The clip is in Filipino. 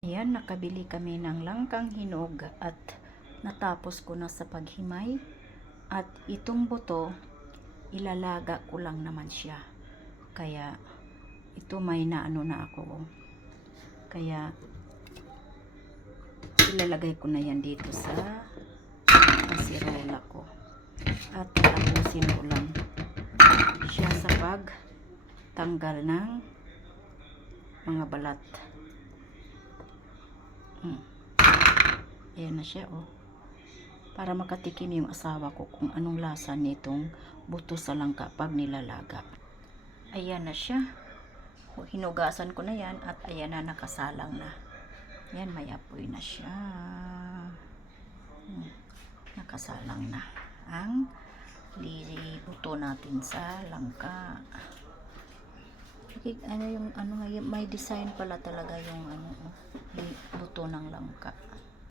Ayan, nakabili kami ng langkang hinog at natapos ko na sa paghimay. At itong buto, ilalaga ko lang naman siya. Kaya, ito may naano na ako. Kaya, ilalagay ko na yan dito sa kasirola ko. At tapusin ko lang siya sa pag tanggal ng mga balat. Hmm. Ayan na siya, oh. Para makatikim yung asawa ko kung anong lasa nitong buto sa langka pag nilalaga. Ayan na siya. Hinugasan ko na yan at ayan na nakasalang na. Yan, may apoy na siya. Hmm. Nakasalang na ang liri buto natin sa langka. Okay, ano yung ano may design pala talaga yung ano oh, ng langka.